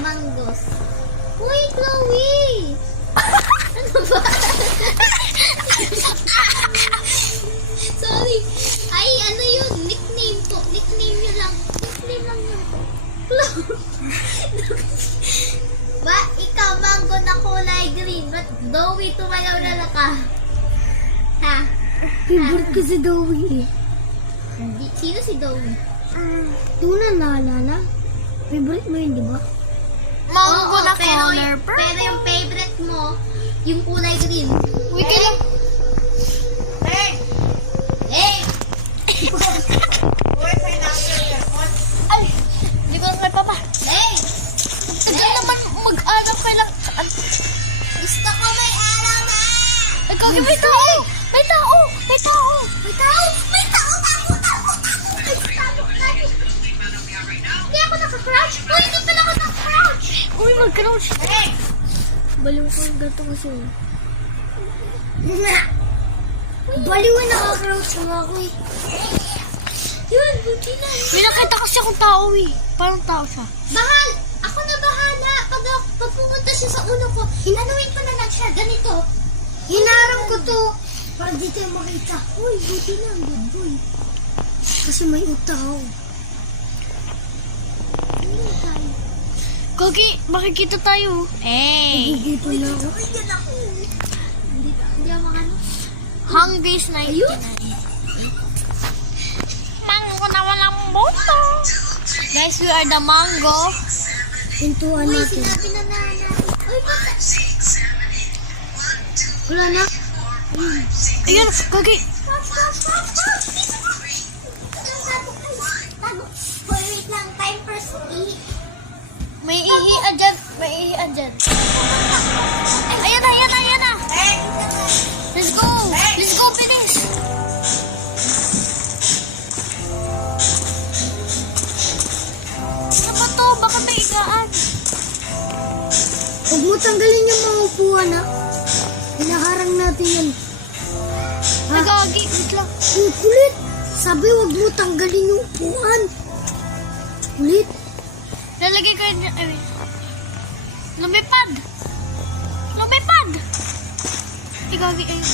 mangoes. Uy, Chloe! Ano ba? Sorry. Ay, ano yun? Nickname po. Nickname nyo lang. Nickname lang yun po. Chloe. Ba, ikaw mango na kulay green. Ba't Dowie tumayaw na ka? Ha? Favorite ko si Dowie eh. Sino si Dowie? Tuna naalala. Favorite mo yun, di ba? Mango na pero, color. pero yung favorite mo, yung kulay green. Uy, kailang... Hey! Ay! Hindi ko na papa. Hey! Tagal naman mag-alam kailang... Gusto ko may araw na! Ay, Kagi, may tao! May tao! May tao! May tao! May tao! Tago! Hindi ako naka-crouch! Uy, hindi pala ako naka-crouch! Uy, mag-crouch. Hey! Baliw ko yung gato kasi. Baliw na naka-crouch nga ako eh. Yun, buti na. May nakita kasi akong tao eh. Parang tao siya. Ako na bahala. Pag pumunta siya sa ulo ko, inanuin ko na lang siya. Ganito. Hinarang ko to. Para di tayo makita. Uy, buti na. Good boy. Kasi may utaw. Kagi, makikita tayo. Eh. Gigito na ako. Hindi ako makano. Hungry's night. Ayun. Mango na walang boto. Guys, we are the mango. Pintuan Uy, natin. sinabi na natin. Uy, bata. Wala na. Ayun, Kagi. Tago. Hoy, wait lang. Time for speed. May ihian dyan. May ihian dyan. Ayan na, ayan na, ayan na. Let's go. Let's go, bilis. Ano ba to? Baka may igaan. Huwag mo tanggalin yung mga upuan ha. Hinaharang natin yan. Nagagi. Wait lang. Ang kulit. Sabi huwag mo tanggalin yung upuan. Kulit. Lalagay ko yun dyan. Ay, wait. Lumipad. Lumipad. Igagi, ayun.